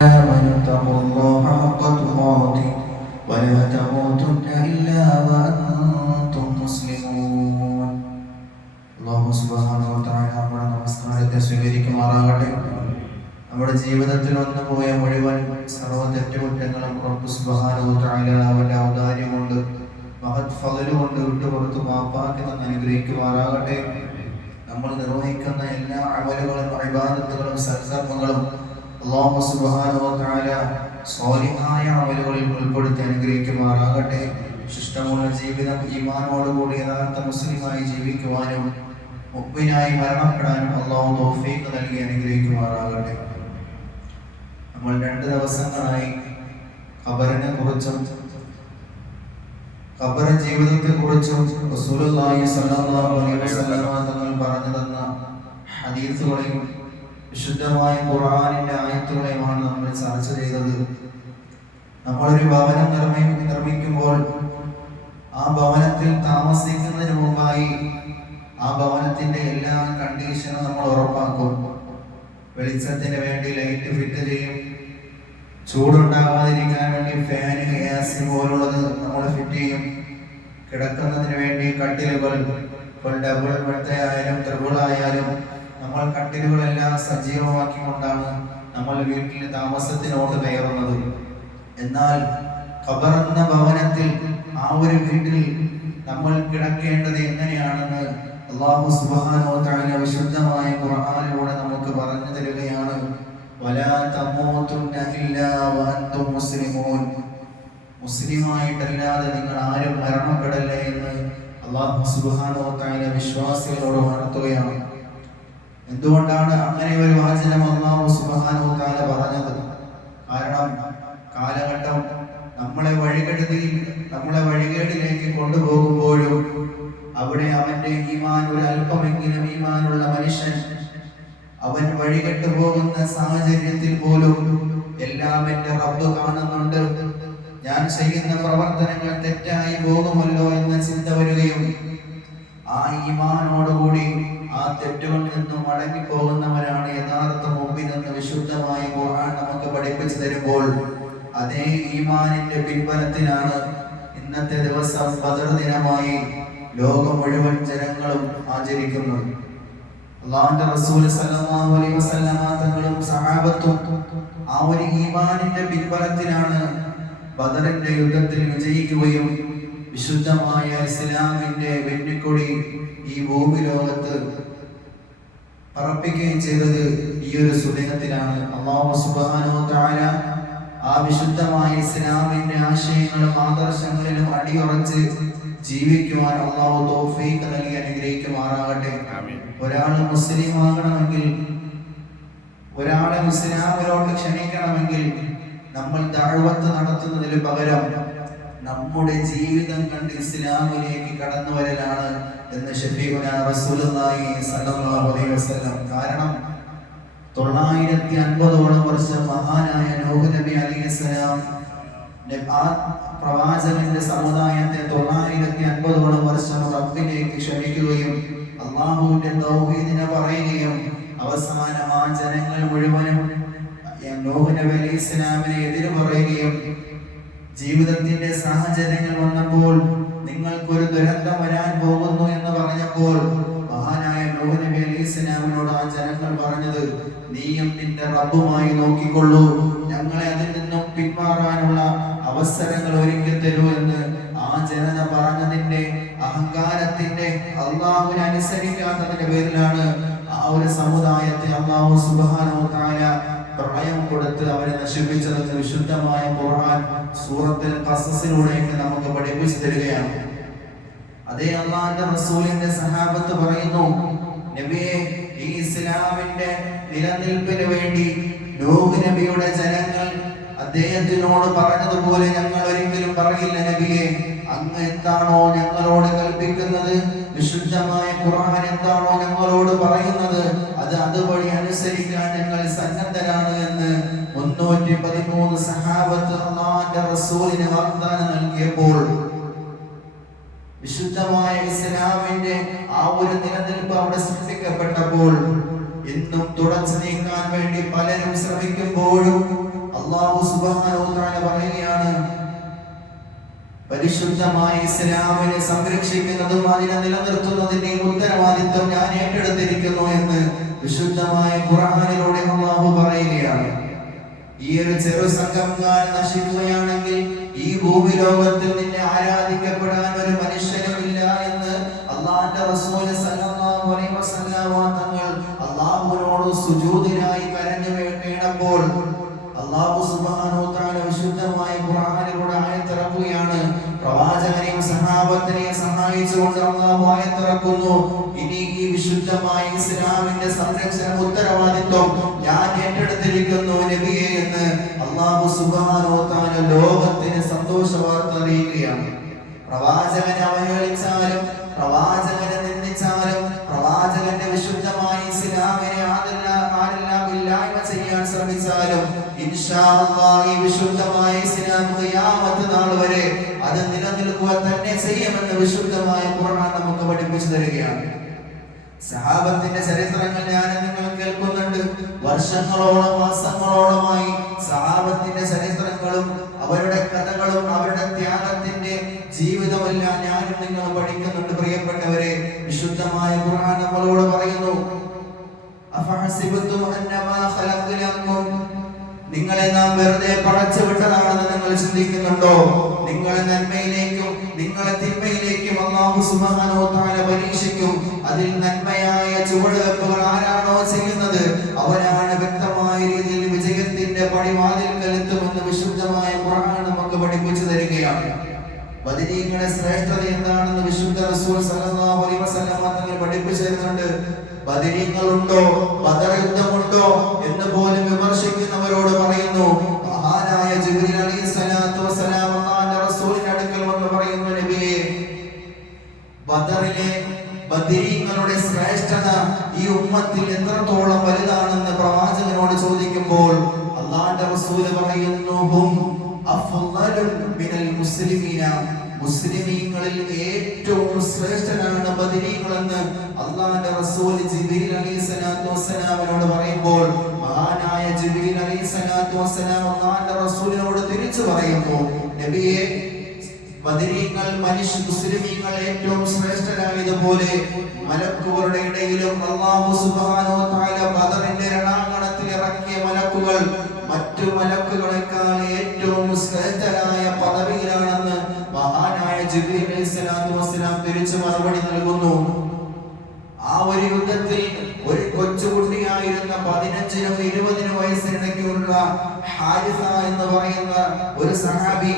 آمنوا اتقوا الله حق تقاته ولا تموتن إلا وأنتم مسلمون. അല്ലാഹു സുബ്ഹാനഹു വ തആല നമ്മുടെ നമസ്കാരത്തെ സ്വീകരിക്കുമാറാകട്ടെ. നമ്മുടെ ജീവിതത്തിൽ വന്നുപോയ മുഴുവൻ സർവ്വ തെറ്റുകുറ്റങ്ങളും റബ്ബ് സുബ്ഹാനഹു വ തആല അവന്റെ ഔദാര്യം കൊണ്ട് മഹത് ഫളല് കൊണ്ട് വിട്ടുപുറത്ത് മാപ്പാക്കി തന്ന് അനുഗ്രഹിക്കുമാറാകട്ടെ. നമ്മൾ നിർവഹിക്കുന്ന എല്ലാ അമലുകളും ഇബാദത്തുകളും സൽക്കർമ്മങ്ങളും അല്ലാഹു സുബ്ഹാനഹു വ തആല സ്വാലിഹായ അമലുകളിൽ ഉൾപ്പെടുത്തി അനുഗ്രഹിക്കുമാറാകട്ടെ. ശിഷ്ടമുള്ള ജീവിതം ഈമാനോടുകൂടി യഥാർത്ഥ മുസ്ലിമായി ജീവിക്കുവാനും മുഅ്മിനായി മരണപ്പെടാനും അല്ലാഹു തൗഫീഖ് നൽകി അനുഗ്രഹിക്കുമാറാകട്ടെ. നമ്മൾ 2 ദിവസങ്ങളായി ഖബറിനെ കുറിച്ചും ഖബർ ജീവിതത്തെ കുറിച്ചും റസൂലുള്ളാഹി സ്വല്ലല്ലാഹു അലൈഹി വസല്ലം തങ്ങൾ പറഞ്ഞു തന്ന ഹദീസുകളെയും വിശുദ്ധമായ ഖുർആനിന്റെ ആയത്തുകളെയുമാണ് നമ്മൾ ചർച്ച ചെയ്തത്. നമ്മളൊരു ഭവനം നിർമ്മിക്കുമ്പോൾ ആ ഭവനത്തിൽ താമസിക്കുന്നതിന് മുമ്പായി ആ ഭവനത്തിന്റെ എല്ലാ കണ്ടീഷനും നമ്മൾ ഉറപ്പാക്കും. വെളിച്ചത്തിന് വേണ്ടി ലൈറ്റ് ഫിറ്റ് ചെയ്യും, ചൂടുണ്ടാകാതിരിക്കാൻ വേണ്ടി ഫാന്, AC പോലുള്ളത് നമ്മൾ ഫിറ്റ് ചെയ്യും, കിടക്കുന്നതിന് വേണ്ടി കട്ടിലുകൾ ഡബിൾ ബെഡായാലും ട്രിപ്പിൾ ആയാലും നമ്മൾ കട്ടിലുകളെല്ലാം സജീവമാക്കിക്കൊണ്ടാണ് നമ്മൾ വീട്ടിൽ താമസത്തിനോട് കയറുന്നത്. എന്നാൽ ഖബർ എന്ന ഭവനത്തിൽ ആ ഒരു വീട്ടിൽ നമ്മൾ കിടക്കേണ്ടത് എങ്ങനെയാണെന്ന് അല്ലാഹു സുബ്ഹാനഹു വ തആല വിശുദ്ധമായ ഖുർആനിലൂടെ നമുക്ക് പറഞ്ഞു തരികയാണ്. വലാ തമൂതുന്ന ഇല്ലാ വഅൻതും മുസ്ലിമൂൻ. മുസ്ലിമായിട്ടല്ലാതെ നിങ്ങൾ ആരും മരണപ്പെടല്ലേ എന്ന് അല്ലാഹു സുബ്ഹാനഹു വ തആല വിശ്വാസികളോട് ഉണർത്തുകയാണ്. എന്തുകൊണ്ടാണ് അങ്ങനെ ഒരു വചനം അല്ലാഹു സുബ്ഹാനഹു വ തആല പറഞ്ഞത്? കാരണം കാലഘട്ടം നമ്മളെ വഴികേടിലേക്ക് കൊണ്ടുപോകുമ്പോഴും അവിടെ അവന്റെ ഈമാൻ ഒരു അല്പമെങ്കിലും ഈമാനുള്ള മനുഷ്യൻ അവൻ വഴികെട്ടു പോകുന്ന സാഹചര്യത്തിൽ പോലും എല്ലാം എന്റെ റബ്ബ് കാണുന്നുണ്ട്, ഞാൻ ചെയ്യുന്ന പ്രവർത്തനങ്ങൾ തെറ്റായി പോകുമല്ലോ എന്ന ചിന്ത വരികയും ആ ഈമാനോടുകൂടി ആ തെറ്റുകളിൽ നിന്നും മടങ്ങി പോകുന്നവരാണ് യഥാർത്ഥ മുഅ്മിൻ എന്ന് വിശുദ്ധമായ ഖുർആൻ നമുക്ക് പഠിപ്പിച്ചു തരുമ്പോൾ അതേ ഈമാനിന്റെ പിൻബലത്തിലാണ് ഇന്നത്തെ ദിവസം ബദർ ദിനമായി ലോകം മുഴുവൻ ജനങ്ങളും ആചരിക്കുന്നത്. അല്ലാഹുവിന്റെ റസൂൽ സല്ലല്ലാഹു അലൈഹി വസല്ലമ തങ്ങളും സഹാബത്തും ആ ഒരു ഈമാനിന്റെ പിൻബലത്തിലാണ് ബദറിന്റെ യുദ്ധത്തിൽ വിജയിക്കുകയും വിശുദ്ധമായ ഇസ്ലാമിന്റെ വെന്നിക്കൊടി ഈ ഭൂമി ലോകത്ത് പറപ്പിക്കുകയും ചെയ്തത് ഈ ഒരു സുദിനത്തിലാണ്. അല്ലാഹു സുബ്ഹാനഹു വ തആല ആ വിശുദ്ധമായ ഇസ്ലാമിന്റെ ആശയങ്ങളും ആദർശങ്ങളിലും അടിയുറച്ച് ജീവിക്കുവാൻ അല്ലാഹു തൗഫീഖ് നൽകി അനുഗ്രഹിക്കുമാറാകട്ടെ. ഒരാൾ മുസ്ലിം ആകണമെങ്കിൽ, ഒരാളെ ഇസ്ലാമിലോട്ട് ക്ഷണിക്കണമെങ്കിൽ നമ്മൾ ദഅവത്ത് നടത്തുന്നതിന് പകരം നമ്മുടെ ജീവിതം കണ്ട് ഇസ്ലാമിലേക്ക് കടന്നു വരലാണ് എന്ന് ഷഫീഉനാ റസൂലുള്ളാഹി സ്വല്ലല്ലാഹു അലൈഹി വസല്ലം. കാരണം 950ഓളം വർഷം മഹാനായ നൂഹ് നബി അലൈഹിസ്സലാം ആ പ്രവാചകന്റെ സമുദായത്തെ 950ഓളം വർഷം റബ്ബിലേക്ക് ക്ഷണിക്കുകയും അല്ലാഹുവിന്റെ തൗഹീദിനെ പറയുകയും അവസാനം ആ ജനങ്ങൾ മുഴുവനും നൂഹ് നബി അലൈഹിസ്സലാമിനെ എതിര് പറയുകയും ജീവിതത്തിന്റെ സാഹചര്യങ്ങൾ വന്നപ്പോൾ നിങ്ങൾക്കൊരു ദുരന്തം വരാൻ പോകുന്നു എന്ന് പറഞ്ഞപ്പോൾ മഹാനായ നൂഹ് നബി അലൈഹിസ്സലാമിനോട് ആ ജനങ്ങൾ പറഞ്ഞത്, നീയും നിന്റെ റബ്ബുമായി നോക്കിക്കൊള്ളൂ, ഞങ്ങളെ അതിൽ നിന്നും പിന്മാറാനുള്ള അവസരങ്ങൾ ഒരുക്കി തരൂ എന്ന് ആ ജനത പറഞ്ഞതിന്റെ അഹങ്കാരത്തിന്റെ അല്ലാഹുവിനെ അനുസരിക്കാത്തതിന്റെ പേരിലാണ് ആ ഒരു സമുദായത്തെ അല്ലാഹു സുബ്ഹാനഹു വ തആല പ്രളയം കൊടുത്ത് അവരെ നശിപ്പിച്ചതെന്ന് വിശുദ്ധമായ ഖുർആൻ സൂറത്തുൽ ഖസസിലൂടെ നമുക്ക് പഠിപ്പിച്ചു തരികയാണ്. അതേ അല്ലാഹുവിന്റെ റസൂലിന്റെ സഹാബത്ത് പറയുന്നു, നബിയെ, ഈ ഇസ്ലാമിന്റെ നിലനിൽപ്പിന് വേണ്ടി നൂഹ് നബിയുടെ ജനങ്ങൾ അദ്ദേഹത്തിനോട് പറഞ്ഞതുപോലെ ഞങ്ങൾ ഒരിക്കലും പറയില്ല നബിയെ. അങ്ങ് എന്താണോ ഞങ്ങളോട് കൽപ്പിക്കുന്നത്, വിശുദ്ധമായ ഖുർആൻ എന്താണോ ഞങ്ങളോട് പറയുന്നത്, അത് അതുവഴി അനുസരിക്കാൻ ഞങ്ങൾ സന്നദ്ധരാണ് എന്ന് 313 സഹാബത്ത് അല്ലാഹുവിന്റെ റസൂലിന് വാഗ്ദാനം നൽകിയപ്പോൾ വിശുദ്ധമായ ഇസ്ലാമിന്റെ ആ ഒരു നിലനിൽപ്പ് അവിടെ സൃഷ്ടിക്കപ്പെട്ടപ്പോൾ ഇന്നും തുടച്ചു നീക്കാൻ വേണ്ടി പലരും ശ്രമിക്കുമ്പോഴും അല്ലാഹു സുബ്ഹാനഹു വ തആല പറയുകയാണ്, പരിശുദ്ധമായ ഇസ്ലാമിനെ സംരക്ഷിക്കുന്നതും അതിനെ നിലനിർത്തുന്നതിന്റെയും ഉത്തരവാദിത്വം ഞാൻ ഏറ്റെടുത്തിരിക്കുന്നു എന്ന് വിശുദ്ധമായ ഖുർആനിലൂടെ അല്ലാഹു പറയുകയാണ്. ഈ ഒരു ചെറു സംഘം നശിക്കുകയാണെങ്കിൽ ഈ ഭൂമി ലോകത്തിൽ നിന്നെ ആരാധിക്കപ്പെടാൻ ഒരു മനുഷ്യനുമില്ല എന്ന് അല്ലാഹുവിന്റെ റസൂൽ സല്ലല്ലാഹു അലൈഹി വസല്ലം തങ്ങൾ അല്ലാഹുവിനോട് സുജൂദിനായി കരഞ്ഞു വീണപ്പോൾ അല്ലാഹു സുബ്ഹാനഹു വ തആല വിശുദ്ധമായ ഖുർആനിലൂടെ ആയത്തിറക്കുകയാണ്. പ്രവാചകനെയും സഹാബത്തിനെയും സഹായിച്ചുകൊണ്ട് അല്ലാഹു ആയത്തിറക്കുന്നു, ഇനി ഈ വിശുദ്ധമായ ഇസ്ലാമിന്റെ സംരക്ഷണ ഉത്തരവാദിത്വം ഞാൻ ഏറ്റെടുത്തിരിക്കുന്നു നബിയെ എന്ന് അല്ലാഹു സുബ്ഹാനഹു വ തആല ലോകത്തിന് സന്തോഷ വാർത്ത അറിയിക്കുകയാണ്. പ്രവാചകനെ അവഹേളിച്ചാലും പ്രവാചകനെ നിന്ദിച്ചാലും പ്രവാചകന്റെ വിശുദ്ധമായ ഇസ്ലാമിനെ ആരെല്ലാം ഇല്ലായ്മ ചെയ്യാൻ ശ്രമിച്ചാലും ഇൻഷാ അല്ലാഹ് ഈ വിശുദ്ധമായ ഇസ്ലാം ഖിയാമത്ത് നാൾ വരെ അത് നിലനിൽക്കുക തന്നെ ചെയ്യുമെന്ന് വിശുദ്ധമായ ഖുർആൻ നമുക്ക് പഠിപ്പിച്ചു തരികയാണ്. സഹാബത്തിന്റെ ചരിത്രങ്ങൾ ഞാൻ നിങ്ങൾ കേൾക്കുന്നുണ്ട്. വർഷങ്ങളോളം മാസങ്ങളോളമായി സഹാബത്തിന്റെ ചരിത്രങ്ങളും അവരുടെ കഥകളും അവരുടെ ത്യാഗത്തിന്റെ ജീവിതമെല്ലാം ഞാനും നിങ്ങൾ പഠിക്കുന്നുണ്ട്. പ്രിയപ്പെട്ടവരെ, വിശുദ്ധമായ ഖുർആൻ നമ്മളോട് പറയുന്നു, അഫഹസിബതും അന്നമാ ഖലഖനാകും, നിങ്ങളെ നാം വെറുതെ പടച്ചു വിട്ടതാണെന്ന് നിങ്ങൾ ചിന്തിക്കുന്നുണ്ടോ? നിങ്ങളെ നന്മയിലേക്കും നിങ്ങളെ തിന്മയിലേക്കും അല്ലാഹു സുബ്ഹാനഹു വ തആല പരീക്ഷിക്കും. അതിൽ നന്മയായ ചുവടുവെപ്പുകൾ ആരാണോ ചെയ്യുന്നത് അവരാണ് വ്യക്തമായ രീതിയിൽ വിജയത്തിന്റെ പടിവാതിൽക്കൽ എത്തുമെന്ന് വിശുദ്ധമായ ഖുർആൻ നമുക്ക് പഠിപ്പിച്ചു തരികയാണ്. ബദരീങ്ങളുടെ ശ്രേഷ്ഠത എന്താണെന്ന് വിശുദ്ധ റസൂൽ സല്ലല്ലാഹു അലൈഹി വസല്ലം തങ്ങൾ പഠിപ്പിച്ചു തരുന്നുണ്ട്. ബദരീങ്ങളുണ്ടോ, ബദർ യുദ്ധമുണ്ടോ എന്ന് പോലും വിമർശിക്കുന്നവരോട് പറയുന്നു, മഹാനായ ജിബ്രീൽ അലൈഹിസ്സലാത്തു വസ്സലാം അല്ലാഹുവിന്റെ റസൂലിന്റെ അടുക്കൽ വന്ന് പറയുന്നു, നബിയേ, ബദറിലെ ബദരീങ്ങളുടെ ശ്രേഷ്ഠത ഈ ഉമ്മത്തിൽ എത്രത്തോളം വലുതാണെന്ന് പ്രവാചകനോട് ചോദിക്കുമ്പോൾ അല്ലാഹുവിന്റെ റസൂൽ പറയുന്നു, ഹും അഫ്ളലു മിനൽ മുസ്ലിമീന, മുസ്ലിമീങ്ങളിൽ ഏറ്റവും ശ്രേഷ്ഠനാണ് ബദരീങ്ങളെന്ന് അല്ലാഹുവിന്റെ റസൂൽ ജിബ്രീൽ അലൈഹിസ്സലാത്തു വസ്സലാമിനോട് പറയുമ്പോൾ മഹാനായ ജിബ്രീൽ അലൈഹിസ്സലാത്തു വസ്സലാം അല്ലാഹുവിന്റെ റസൂലിനോട് തിരിച്ചു പറയുന്നു, നബിയേ, ബദരീങ്ങൾ മുസ്ലിമീങ്ങൾ ഏറ്റവും ശ്രേഷ്ഠരായതുപോലെ മലക്കുകളുടെ ഇടയിലും അല്ലാഹു സുബ്ഹാനഹു വ തആല ബദറിന്റെ രണാങ്കണത്തിൽ ഇറക്കിയ മലക്കുകൾ മറ്റു മലക്കുകളെക്കാൾ ഏറ്റവും ശ്രേഷ്ഠരായ പദവിയിലാണെന്ന് മഹാനായ ജിബ്രീൽ അലൈഹിസ്സലാത്തു വസ്സലാം തിരിച്ചു മറുപടി നൽകുന്നു. ആ ഒരു യുദ്ധത്തിൽ ഒരു കൊച്ചുകുട്ടിയായിരുന്ന 15നും 20 വയസ്സിനിടയ്ക്കുള്ള ഹാരിസ എന്ന് പറയുന്ന ഒരു സഹാബി,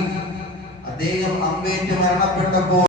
അദ്ദേഹം അമ്പേറ്റ് മരണപ്പെട്ടപ്പോൾ